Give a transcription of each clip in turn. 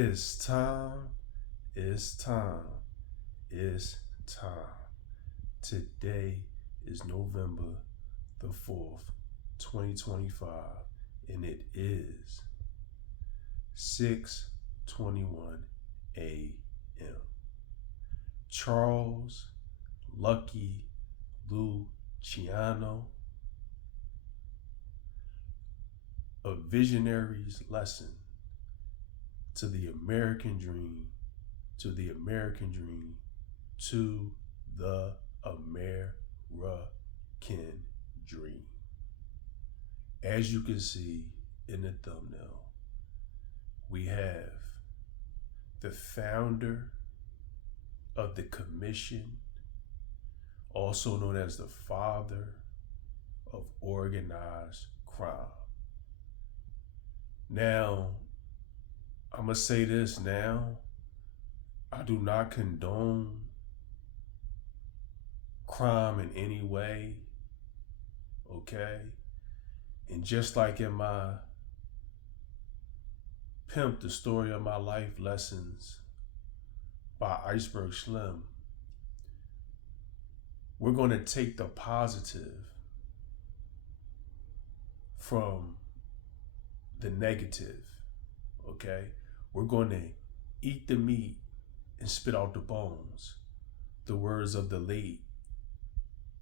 It's time, it's time, it's time. Today is November the 4th, 2025, and it is 6:21 a.m. Charles Lucky Luciano, A Visionary's Lesson to the American Dream, to the American Dream, to the American Dream. As you can see in the thumbnail, we have the founder of the commission, also known as the father of organized crime. Now, I'm going to say this now. I do not condone crime in any way, okay? And just like in my Pimp, the Story of My Life lessons by Iceberg Slim, we're going to take the positive from the negative, okay? We're going to eat the meat and spit out the bones. The words of the late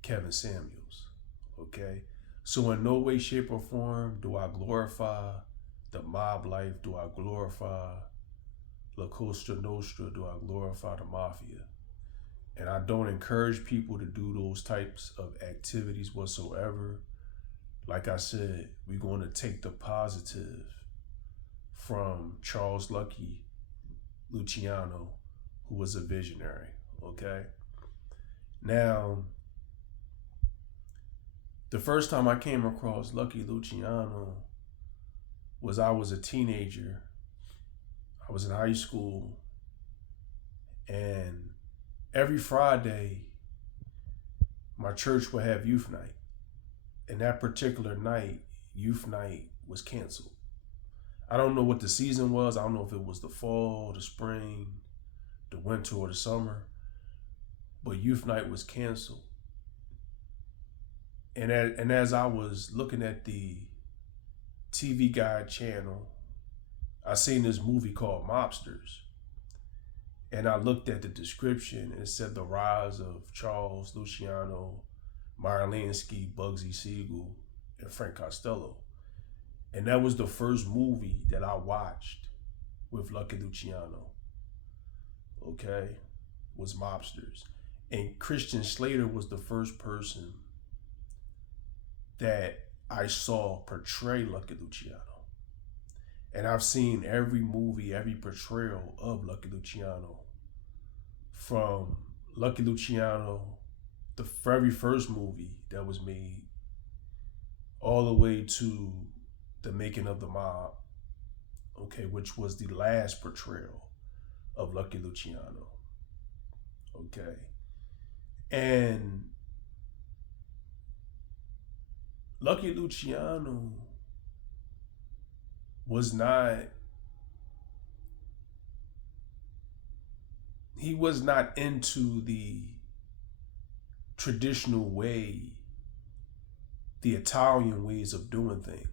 Kevin Samuels, okay? So in no way, shape, or form do I glorify the mob life. Do I glorify La Cosa Nostra? Do I glorify the mafia? And I don't encourage people to do those types of activities whatsoever. Like I said, we're going to take the positive from Charles Lucky Luciano, who was a visionary, okay? Now, the first time I came across Lucky Luciano was I was a teenager. I was in high school, and every Friday, my church would have youth night. And that particular night, youth night was canceled. I don't know what the season was. I don't know if it was the fall, the spring, the winter, or the summer, but youth night was canceled. And as I was looking at the TV Guide channel, I seen this movie called Mobsters. And I looked at the description and it said the rise of Charles Luciano, Meyer Lansky, Bugsy Siegel, and Frank Costello. And that was the first movie that I watched with Lucky Luciano, okay, was Mobsters. And Christian Slater was the first person that I saw portray Lucky Luciano. And I've seen every movie, every portrayal of Lucky Luciano, from Lucky Luciano, the very first movie that was made, all the way to The Making of the Mob, okay, which was the last portrayal of Lucky Luciano, okay? And Lucky Luciano was not into the traditional way, the Italian ways of doing things.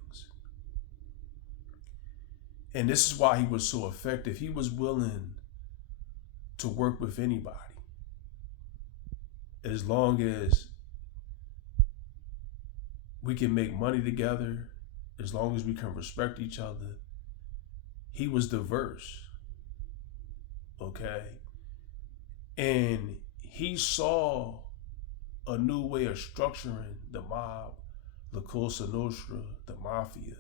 And this is why he was so effective. He was willing to work with anybody as long as we can make money together, as long as we can respect each other. He was diverse, okay? And he saw a new way of structuring the mob, La Cosa Nostra, the mafia,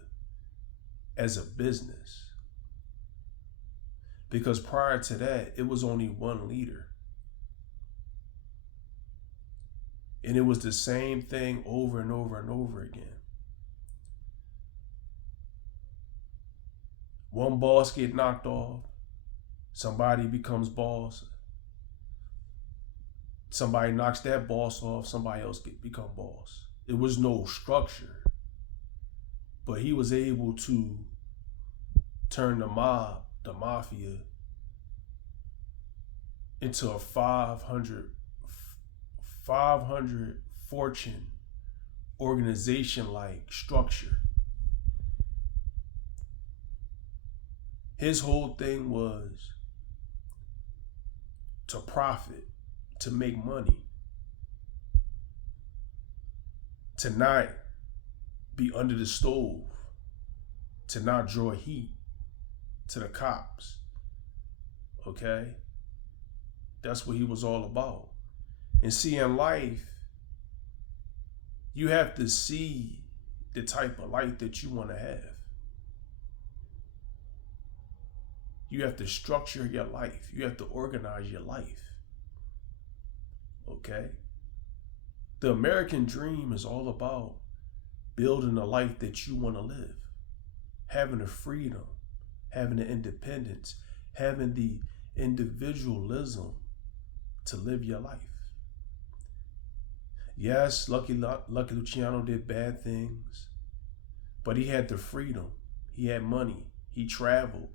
as a business. Because prior to that, it was only one leader. And it was the same thing over and over and over again. One boss get knocked off, somebody becomes boss, somebody knocks that boss off, somebody else become boss. There was no structure, but he was able to turn the mob the mafia into a 500 fortune organization-like structure. His whole thing was to profit, to make money, to not be under the stove, to not draw heat to the cops. Okay? That's what he was all about. And see, in life, you have to see the type of life that you want to have. You have to structure your life. You have to organize your life. Okay? The American dream is all about building a life that you want to live, having the freedom, having the independence, having the individualism to live your life. Yes, Lucky Luciano did bad things, but he had the freedom. He had money. He traveled.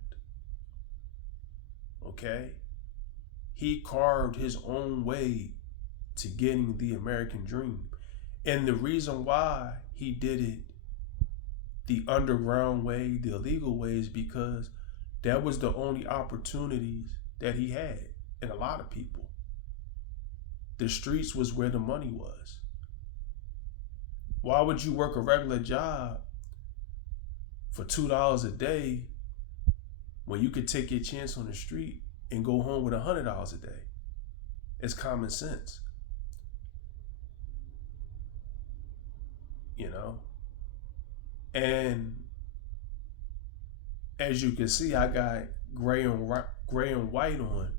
Okay? He carved his own way to getting the American dream. And the reason why he did it the underground way, the illegal way, is because that was the only opportunities that he had. And a lot of people. The streets was where the money was. Why would you work a regular job for $2 a day when you could take your chance on the street and go home with $100 a day? It's common sense. You know? And as you can see, I got gray and white on,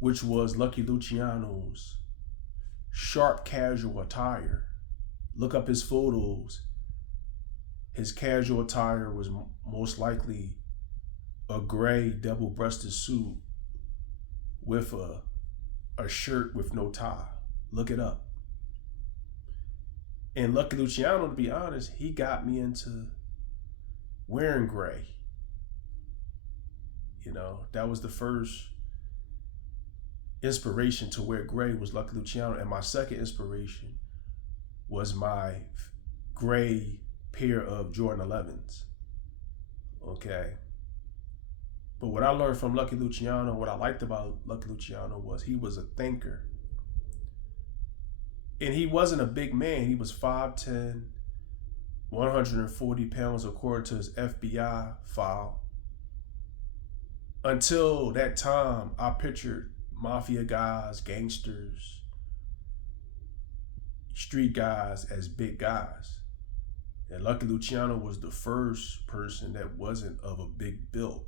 which was Lucky Luciano's sharp casual attire. Look up his photos. His casual attire was most likely a gray double-breasted suit with a shirt with no tie. Look it up. And Lucky Luciano, to be honest, he got me into wearing gray. You know, that was the first inspiration to wear gray, was Lucky Luciano. And my second inspiration was my gray pair of Jordan 11s. Okay. But what I learned from Lucky Luciano, what I liked about Lucky Luciano, was he was a thinker. And he wasn't a big man. He was 5'10", 140 pounds according to his FBI file. Until that time, I pictured mafia guys, gangsters, street guys as big guys. And Lucky Luciano was the first person that wasn't of a big build.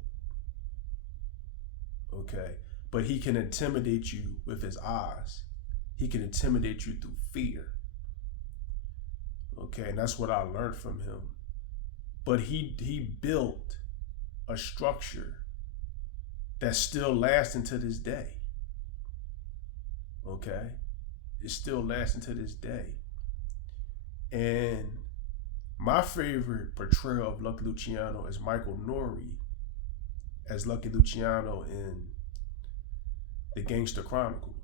Okay? But he can intimidate you with his eyes. He can intimidate you through fear. Okay, and that's what I learned from him. But he built a structure that still lasts to this day. Okay? It still lasts to this day. And my favorite portrayal of Lucky Luciano is Michael Nouri as Lucky Luciano in The Gangster Chronicles.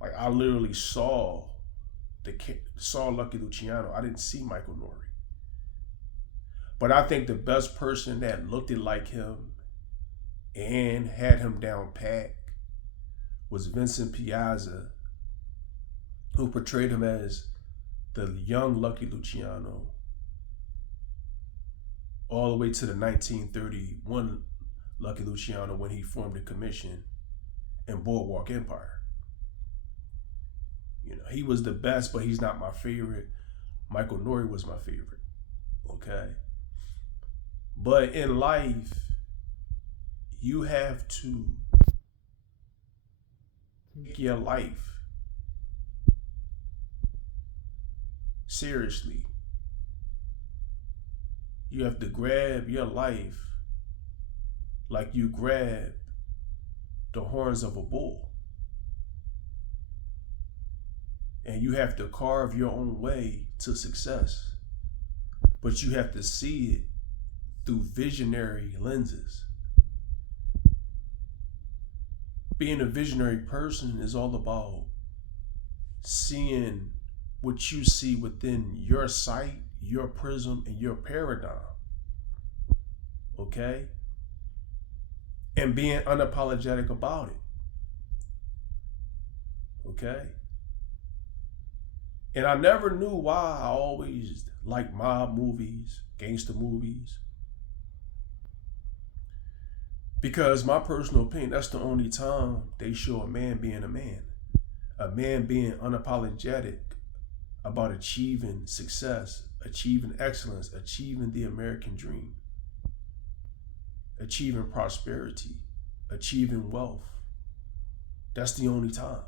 Like, I literally saw Lucky Luciano. I didn't see Michael Nouri. But I think the best person that looked like him and had him down pat was Vincent Piazza, who portrayed him as the young Lucky Luciano all the way to the 1931 Lucky Luciano when he formed a commission in Boardwalk Empire. You know, he was the best, but he's not my favorite. Michael Nouri was my favorite. Okay? But in life, you have to take your life seriously. You have to grab your life like you grab the horns of a bull. And you have to carve your own way to success. But you have to see it through visionary lenses. Being a visionary person is all about seeing what you see within your sight, your prism, and your paradigm. Okay? And being unapologetic about it. Okay? And I never knew why I always liked mob movies, gangster movies. Because my personal opinion, that's the only time they show a man being a man being unapologetic about achieving success, achieving excellence, achieving the American dream, achieving prosperity, achieving wealth. That's the only time.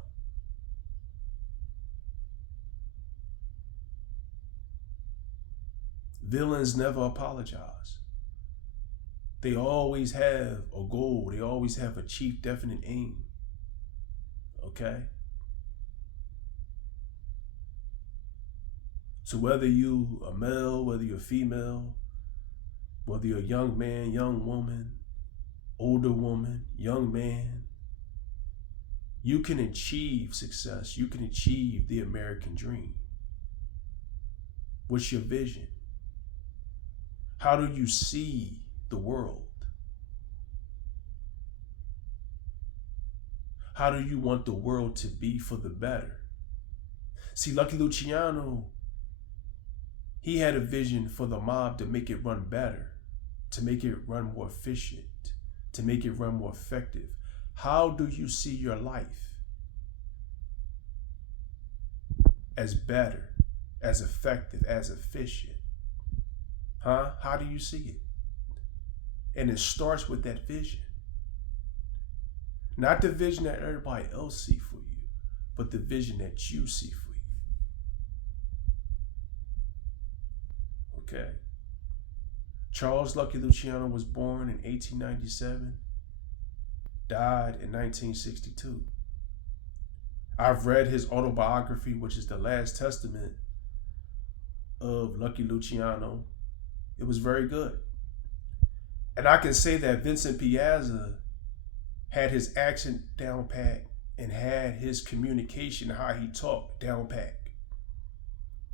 Villains never apologize. They always have a goal. They always have a chief definite aim. Okay? So whether you a male, whether you're a female, whether you're a young man, young woman, older woman, young man, you can achieve success. You can achieve the American dream. What's your vision? How do you see the world? How do you want the world to be for the better? See, Lucky Luciano, he had a vision for the mob to make it run better, to make it run more efficient, to make it run more effective. How do you see your life? As better, as effective, as efficient? Huh? How do you see it? And it starts with that vision. Not the vision that everybody else see for you, but the vision that you see for you. Okay? Charles Lucky Luciano was born in 1897, died in 1962. I've read his autobiography, which is the last testament of Lucky Luciano. It was very good. And I can say that Vincent Piazza had his accent down pat and had his communication, how he talked, down pat.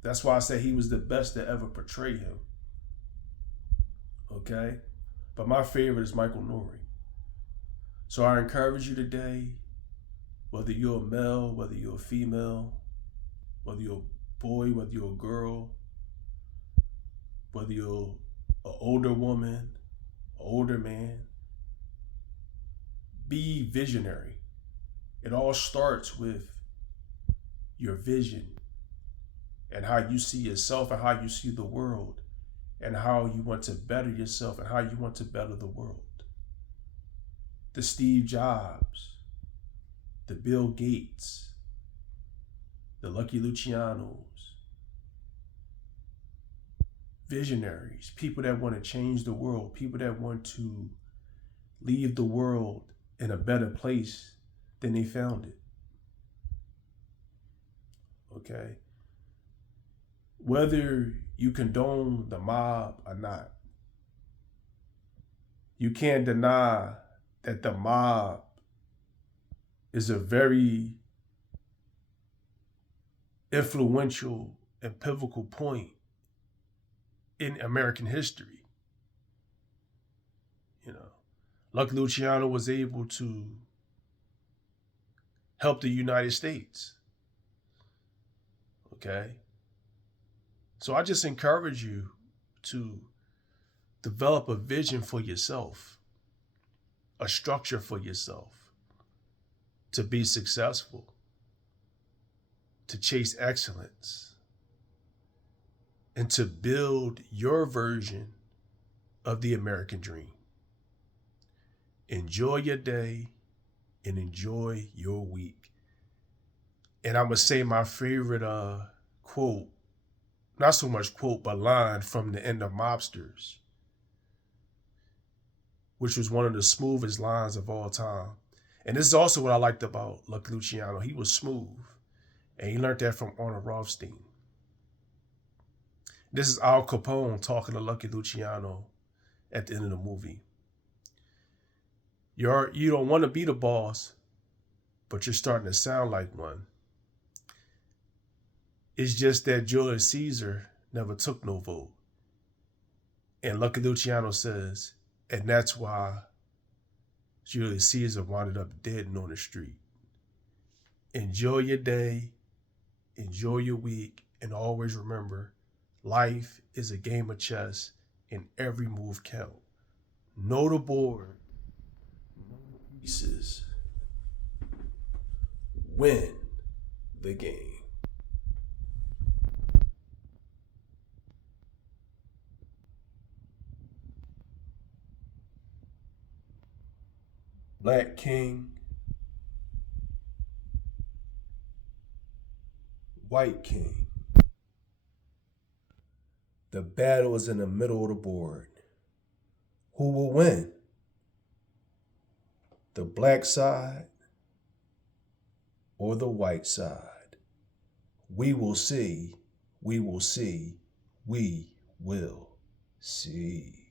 That's why I say he was the best to ever portray him. Okay? But my favorite is Michael Nouri. So I encourage you today, whether you're a male, whether you're a female, whether you're a boy, whether you're a girl, whether you're an older woman, an older man, be visionary. It all starts with your vision and how you see yourself and how you see the world and how you want to better yourself and how you want to better the world. The Steve Jobs, the Bill Gates, the Lucky Lucianos, visionaries, people that want to change the world, people that want to leave the world in a better place than they found it. Okay? Whether you condone the mob or not, you can't deny that the mob is a very influential and pivotal point in American history. You know, Lucky Luciano was able to help the United States. Okay? So I just encourage you to develop a vision for yourself, a structure for yourself to be successful, to chase excellence, and to build your version of the American dream. Enjoy your day and enjoy your week. And I'm going to say my favorite quote, not so much quote, but line from the end of Mobsters, which was one of the smoothest lines of all time. And this is also what I liked about Lucky Luciano. He was smooth. And he learned that from Arnold Rothstein. This is Al Capone talking to Lucky Luciano at the end of the movie. You don't want to be the boss, but you're starting to sound like one. It's just that Julius Caesar never took no vote. And Lucky Luciano says, and that's why Julius Caesar wound up dead and on the street. Enjoy your day, enjoy your week, and always remember, life is a game of chess and every move counts. Know the board, know the pieces, win the game. Black King, White King. The battle is in the middle of the board. Who will win? The black side or the white side? We will see, we will see, we will see.